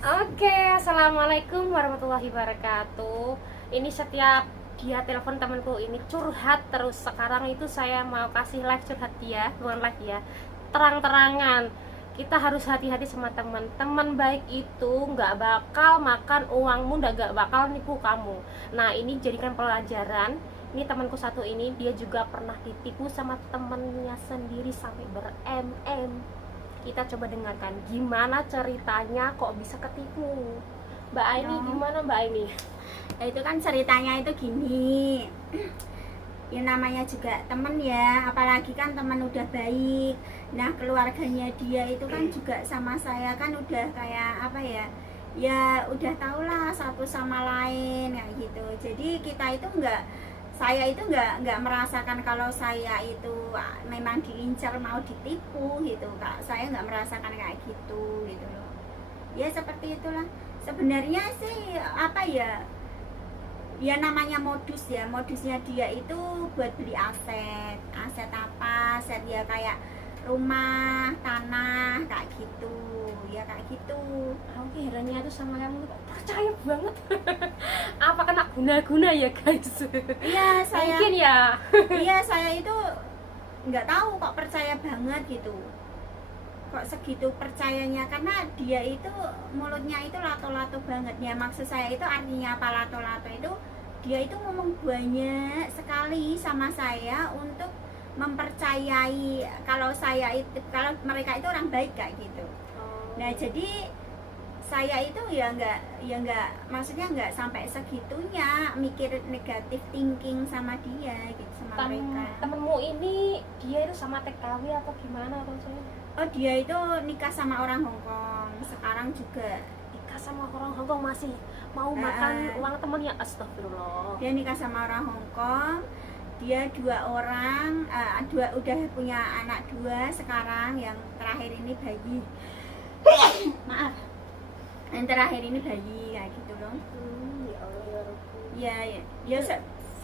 Oke, assalamualaikum warahmatullahi wabarakatuh. Ini setiap dia telepon temanku ini curhat terus. Sekarang itu saya mau kasih live curhat dia, bukan live ya, terang-terangan. Kita harus hati-hati sama teman. Teman baik itu nggak bakal makan uangmu, nggak bakal nipu kamu. Nah, ini jadikan pelajaran. Ini temanku satu ini, dia juga pernah ditipu sama temennya sendiri sampai ber-MM. Kita coba dengarkan gimana ceritanya kok bisa ketipu. Mbak Aini, gimana Mbak Aini? Nah, itu kan ceritanya itu gini. Ya namanya juga temen ya, apalagi kan teman udah baik. Nah, keluarganya dia itu kan juga sama saya kan udah kayak apa ya? Ya udah tau lah satu sama lain kayak gitu. Jadi kita itu saya itu nggak merasakan kalau saya itu memang diincar mau ditipu gitu Kak. Saya nggak merasakan kayak gitu gitu loh. Ya seperti itulah. Sebenarnya sih apa ya? Ya namanya modus ya, modusnya dia itu buat beli aset apa, aset ya kayak rumah, tanah, kayak gitu ya kayak gitu. Aku herannya tuh sama kamu kok percaya banget. Apa kena guna-guna ya guys? Iya saya, Mungkin ya. iya saya itu nggak tahu kok percaya banget gitu, kok segitu percayanya, karena dia itu mulutnya itu lato-lato banget ya. Maksud saya itu artinya apa lato-lato itu, dia itu ngomong banyak sekali sama saya untuk mempercayai kalau saya itu, kalau mereka itu orang baik kayak gitu. Nah jadi saya itu ya nggak maksudnya nggak sampai segitunya mikir negatif thinking sama dia gitu, sama mereka. Temenmu ini dia itu sama TKW atau gimana atau saya? Oh dia itu nikah sama orang Hongkong sekarang juga. Nikah sama orang Hongkong masih mau makan uang temennya, astagfirullah. Dia nikah sama orang Hongkong, dia dua orang, udah punya anak dua sekarang, yang terakhir ini bayi. Maaf, yang terakhir ini bayi kayak gitu loh. Ya Allah ya Rabbi. Ya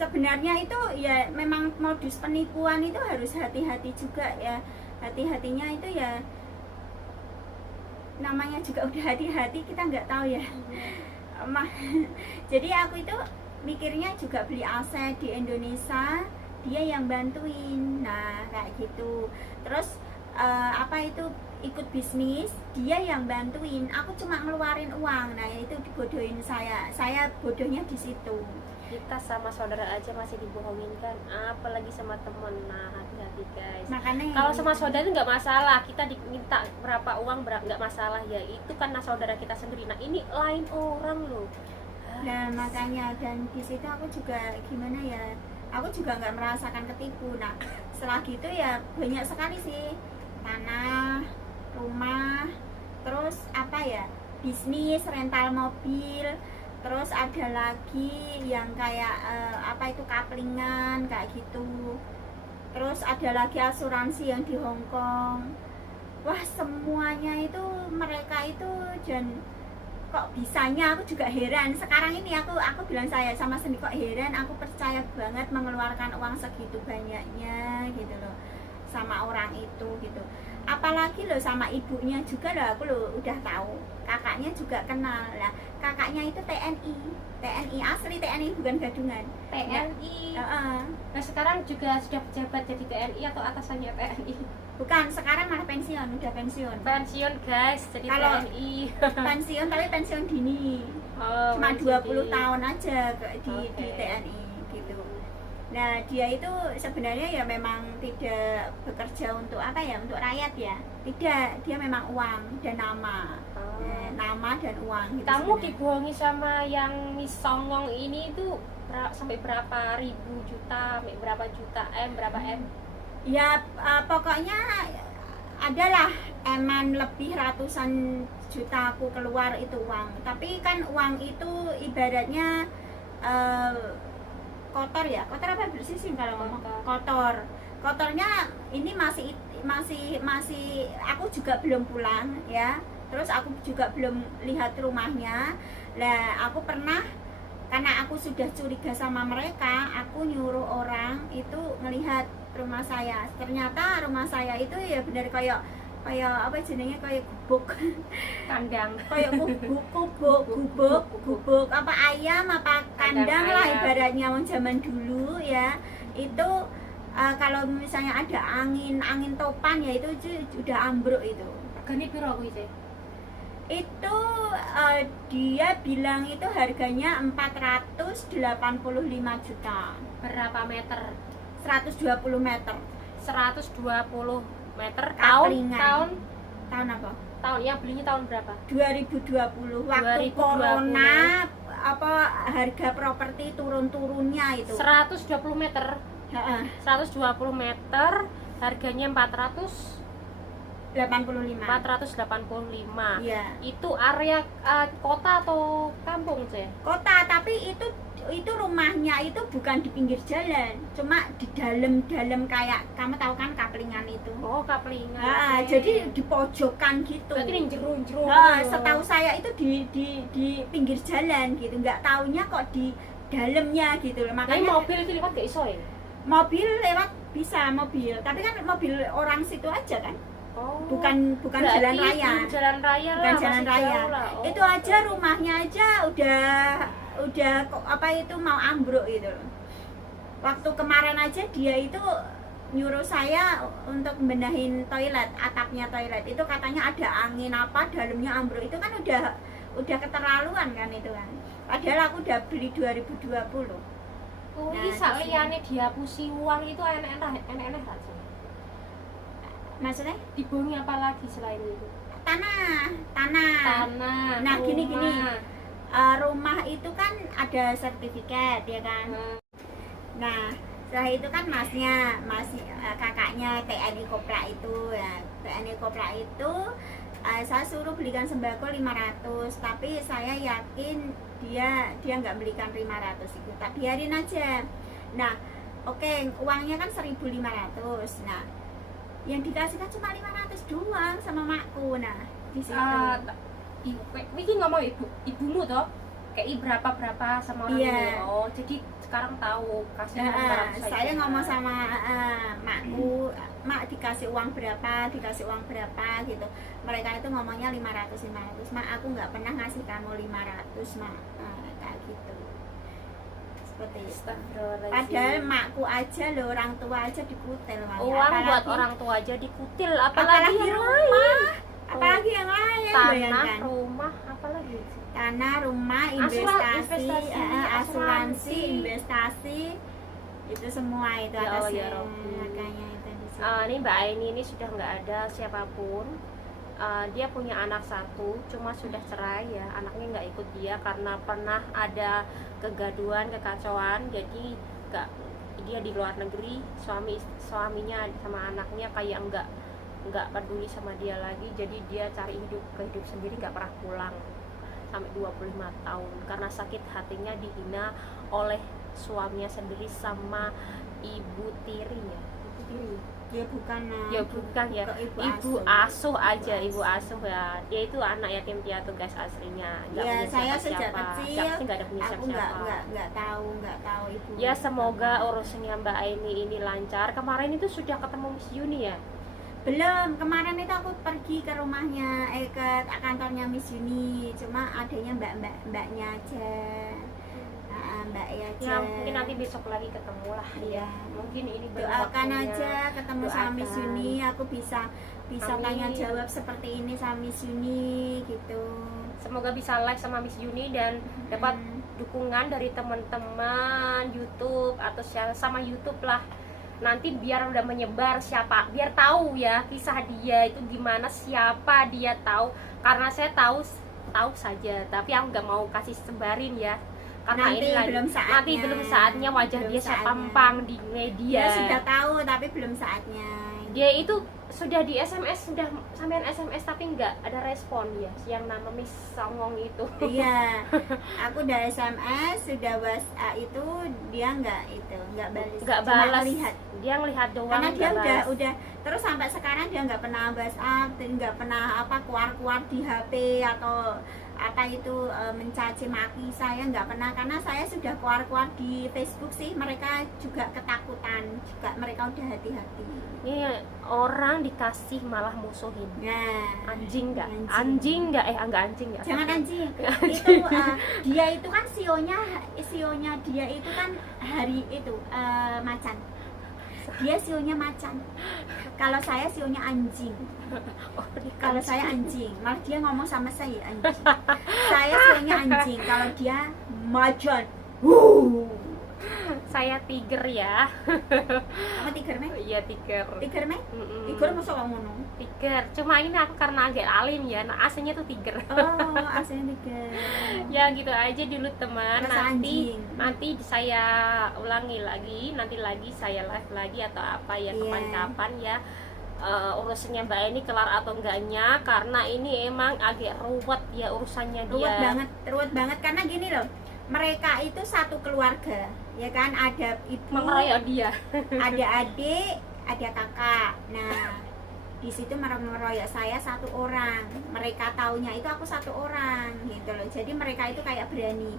sebenarnya itu ya memang modus penipuan itu harus hati-hati juga ya. Hati-hatinya itu ya namanya juga udah hati-hati, kita nggak tahu ya. Jadi aku itu mikirnya juga beli aset di Indonesia, dia yang bantuin, nah kayak gitu. Terus apa itu ikut bisnis, dia yang bantuin, aku cuma ngeluarin uang. Nah itu dibodohin saya bodohnya di situ. Kita sama saudara aja masih dibohongin kan, apalagi sama temen. Nah, hati-hati guys. Makanya Kalau sama saudara itu nggak masalah, kita diminta berapa uang nggak masalah ya, itu karena saudara kita sendiri. Nah ini lain orang loh. Nah makanya, dan di situ aku juga gimana ya, aku juga nggak merasakan ketipu. Nah setelah gitu ya banyak sekali sih, tanah, rumah, terus apa ya, bisnis, rental mobil, terus ada lagi yang kayak apa itu kaplingan kayak gitu, terus ada lagi asuransi yang di Hong Kong. Wah semuanya itu mereka itu, dan kok bisanya aku juga heran. Sekarang ini aku bilang saya sama sendiri kok heran, aku percaya banget mengeluarkan uang segitu banyaknya gitu loh sama orang itu gitu. Apalagi loh sama ibunya juga loh, aku loh udah tahu, kakaknya juga kenal lah. Kakaknya itu TNI asli, TNI bukan gadungan. TNI. Nah, Nah sekarang juga sudah pejabat jadi TNI atau atasannya TNI? bukan, sekarang malah pensiun, udah pensiun. Pensiun guys, jadi Kalau TNI. pensiun tapi pensiun dini, cuma 20 tahun aja di TNI gitu. Nah dia itu sebenarnya ya memang tidak bekerja untuk apa ya, untuk rakyat ya, tidak, dia memang uang dan nama. Nama dan uang gitu. Kamu sebenarnya dibohongi sama yang Miss Songong ini itu sampai berapa ribu juta, sampai berapa juta M, berapa M? ya pokoknya adalah eman lebih ratusan juta aku keluar itu uang. Tapi kan uang itu ibaratnya kotor ya, kotor apa bersih sih kalau ngomong kotornya ini masih aku juga belum pulang ya, terus aku juga belum lihat rumahnya lah. Aku pernah, karena aku sudah curiga sama mereka, aku nyuruh orang itu ngelihat rumah saya. Ternyata rumah saya itu ya benar kayak apa jenenge, kayak gubuk Kandang. kayak gubuk apa ayam apa kandang lah ayam. ibaratnya wong zaman dulu ya. Itu kalau misalnya ada angin topan ya itu udah ambruk itu. Regane piro kuwi sih? Itu dia bilang itu harganya 485 juta. Berapa meter? 120 meter. 120 meter. Kaplingan. Tahun Tahun apa? tahun yang belinya tahun berapa? 2020 waktu 2020. corona apa harga properti turun-turunnya itu. 120 meter. Heeh, 120 meter harganya 485. Iya. Itu area kota atau kampung sih? Kota, tapi itu rumahnya itu bukan di pinggir jalan, cuma di dalam kayak kamu tahu kan kaplingan itu. Oh, kaplingan. Jadi di pojokan gitu. berarti yang jero-jero. Setahu saya itu di pinggir jalan gitu, nggak taunya kok di dalamnya gitu loh. Tapi Makanya mobil itu lewat gak iso ya? mobil lewat bisa mobil, tapi kan mobil orang situ aja kan. Oh. Bukan berarti jalan raya. Jalan raya Bukan lah, jalan masih raya. jauh lah. Oh. Itu aja rumahnya aja udah apa itu mau ambruk gitu loh. Waktu kemarin aja dia itu nyuruh saya untuk benahin toilet, atapnya toilet itu katanya ada angin apa dalamnya ambruk. Itu kan udah keterlaluan kan itu kan. Padahal aku udah beli 2020. Oh, Nah, ini saliyane dihapusi uang itu enak-enak aja. Maksudnya Dibongi apa lagi selain itu? tanah. Tanah. Nah, gini. rumah. Rumah itu kan ada sertifikat ya kan. Nah, setelah itu kan kakaknya TNI Kopra itu ya. TNI Kopra itu saya suruh belikan sembako 500, tapi saya yakin dia nggak belikan 500 itu, tak biarin aja. Nah, oke, uangnya kan 1.500. Nah, yang dikasih kan cuma 500 doang sama makku. Nah, di situ Ini ngomong ibumu toh? Kayak berapa sama orang Iya. ini. Oh, jadi sekarang tahu kasih 500 saja. saya ngomong sama makku, mak dikasih uang berapa gitu. Mereka itu ngomongnya 500. Mak, aku nggak pernah ngasih kamu 500, mak. Kayak gitu. Seperti itu. Astagfirullahaladzim. Padahal makku aja loh, orang tua aja dikutil malah. Uang buat Apalagi- orang tua aja dikutil, apalagi apalagi yang rumah. lain. Apalagi yang lain, Tanah, bayangkan. rumah, apalagi sih? Tanah, rumah, investasi, asuransi, investasi, itu semua itu Ya Allah, atasnya. ya Rabbi. Makanya itu di situ. Ini Mbak Aini ini sudah nggak ada siapapun. Dia punya anak satu, cuma sudah cerai ya. Anaknya nggak ikut dia karena pernah ada kegaduhan, kekacauan. Jadi dia di luar negeri, suaminya sama anaknya kayak nggak peduli sama dia lagi. Jadi dia cari kehidup sendiri, nggak pernah pulang sampai 25 tahun karena sakit hatinya dihina oleh suaminya sendiri sama ibu tirinya. Ibu tiri Dia bukan ya bukan ya, ke ibu asuh aja, ibu asuh ya. Dia itu anak yatim piatu guys aslinya. Nggak Ya, punya saya siapa-siapa. sejak kecil Siapa sih nggak ada punya aku siapa-siapa. nggak tahu ibu. Ya semoga urusannya Mbak Aini ini lancar. Kemarin itu sudah ketemu Miss Yuni ya? Belum, kemarin itu aku pergi ke rumahnya, ke kantornya Miss Yuni, cuma adanya mbaknya aja. Mbak ya aja. Ya mungkin nanti besok lagi ketemu lah. Iya. Mungkin ini baru Doakan waktunya. aja ketemu sama Miss Doakan. Yuni, aku bisa Amin. tanya jawab seperti ini sama Miss Yuni gitu. Semoga bisa live sama Miss Yuni dan dapat Hmm. dukungan dari teman-teman YouTube atau sama YouTube lah. Nanti biar udah menyebar siapa, biar tahu ya kisah dia itu gimana, siapa dia tahu. Karena saya tahu saja, tapi aku nggak mau kasih sebarin ya. Karena Nanti ini lagi- belum saatnya. nanti belum saatnya wajah Belum dia saatnya. sepampang di media. Dia sudah tahu tapi belum saatnya. Dia itu sudah di SMS, sudah sampean SMS tapi nggak ada respon ya, yang nama Miss Songong itu. Iya, aku udah SMS, sudah WhatsApp itu dia nggak balas. Nggak Cuma balas, lihat. dia ngelihat doang. Karena dia nggak balas. udah terus sampai sekarang dia nggak pernah WhatsApp, nggak pernah keluar di HP atau apa itu mencaci maki saya, nggak pernah, karena saya sudah keluar-keluar di Facebook sih, mereka juga ketakutan, juga mereka udah hati-hati. Ini orang dikasih malah musuhin. Nah, Anjing nggak? anjing. Anjing nggak? Enggak anjing nggak? Jangan anjing. Anjing. Itu dia itu kan sionya dia itu kan hari itu macan. Dia sionya macan. Kalau saya sionya anjing. Oh, Kalau saya anjing, malah dia ngomong sama saya anjing. Saya sionya anjing, kalau dia macan. saya tiger ya. Apa tiger meh? Iya tiger. Tiger meh? Mm-mm. Tiger masuk kamu ngono. Tiger. Cuma ini aku karena agak alim ya. Nah aslinya tuh tiger. Oh, aslinya tiger. Ya gitu aja dulu teman. Rasa anjing. Nanti saya ulangi lagi. Nanti lagi saya live lagi atau apa ya Iya. kapan-kapan ya. Urusannya Mbak Eni kelar atau enggaknya, karena ini emang agak ruwet ya urusannya dia. Ruwet banget karena gini loh. Mereka itu satu keluarga, ya kan, ada ibu, Mengeroyok dia. ada adik, ada kakak. Nah, di situ mengeroyok saya satu orang. Mereka taunya itu aku satu orang, gitu loh. Jadi mereka itu kayak berani.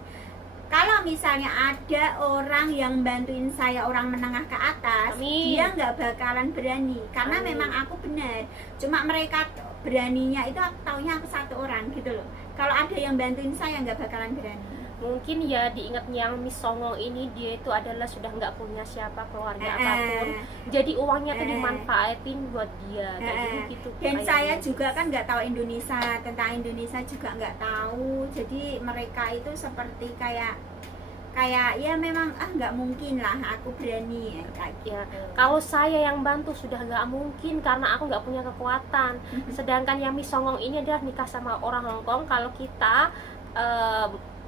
Kalau misalnya ada orang yang bantuin saya, orang menengah ke atas, Amin. dia nggak bakalan berani, karena Amin. memang aku benar. Cuma mereka beraninya itu aku taunya aku satu orang, gitu loh. Kalau ada yang bantuin saya nggak bakalan berani. Mungkin ya diingat yang Miss Songong ini, dia itu adalah sudah nggak punya siapa keluarga apapun, jadi uangnya tuh dimanfaatin buat dia kayak gitu. Dan kayaknya. saya juga kan nggak tahu Indonesia, tentang Indonesia juga nggak tahu. Jadi mereka itu seperti kayak ya memang nggak mungkin lah aku berani kayak Ya, gitu. kalau saya yang bantu sudah nggak mungkin karena aku nggak punya kekuatan. Sedangkan yang Miss Songong ini adalah nikah sama orang Hong Kong. Kalau kita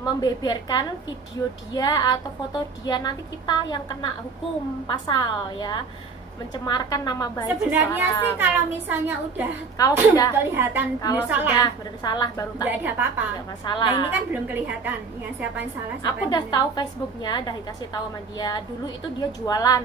membeberkan video dia atau foto dia, nanti kita yang kena hukum pasal ya, mencemarkan nama baik Sebenarnya seseorang. sih kalau misalnya udah Kalau sudah kelihatan kalau bersalah, sudah bersalah baru nggak ada apa-apa. nggak masalah. Nah ini kan belum kelihatan ya siapa yang salah, siapa Aku yang udah benar. tahu Facebooknya, udah dikasih tahu sama dia. Dulu itu dia jualan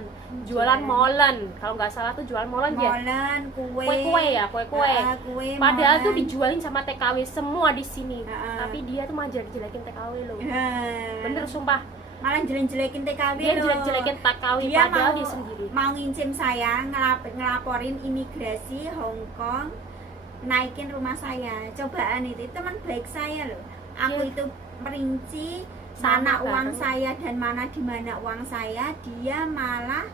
molen. Kalau nggak salah tuh jualan molen dia. Molen, kue, Kue ya, kue. kue, Padahal tuh molen. dijualin sama TKW semua di sini. Heeh. Tapi dia tuh malah jelekin TKW loh. Nah, Bener sumpah. malah jelek-jelekin TKW Dia loh. jelek-jelekin TKW Dia padahal mau dia sendiri. mau ngincim saya, ngelaporin imigrasi Hong Kong, naikin rumah saya. Cobaan itu teman baik saya loh. Aku Iya. itu merinci Sama mana uang bareng. saya dan di mana uang saya. Dia malah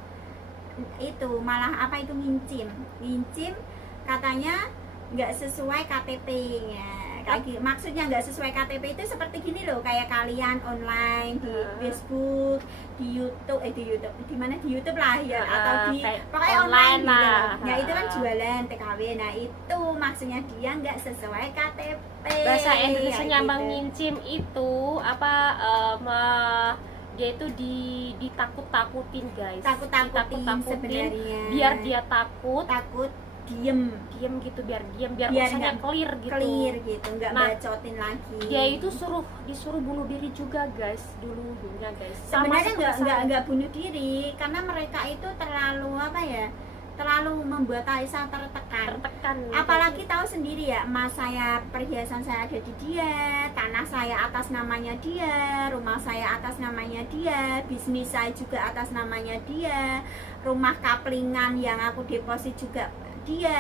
apa itu ngincim katanya nggak sesuai KTP ya. Kayak gitu. Maksudnya nggak sesuai KTP itu seperti gini loh, kayak kalian online di Facebook, di YouTube, di mana, di YouTube lah ya, atau di kayak pokoknya online online gitu. lah. Ya itu kan jualan TKW. Nah itu maksudnya dia nggak sesuai KTP. Bahasa Indonesia kayak Bang gitu. ngincim itu apa dia itu ditakut-takutin guys. Takut-takutin Ditakut-takutin sebenarnya. biar dia takut diem diam gitu, biar Biar urusannya nggak clear gitu. clear gitu, nggak Nah, bacotin lagi. Dia itu disuruh bunuh diri juga guys dulunya guys. Sebenarnya seperti saya. nggak bunuh diri, karena mereka itu terlalu terlalu membuat Aisyah tertekan. Apalagi tahu sendiri ya, emas saya, perhiasan saya ada di dia, tanah saya atas namanya dia, rumah saya atas namanya dia, bisnis saya juga atas namanya dia, rumah kaplingan yang aku deposit juga dia.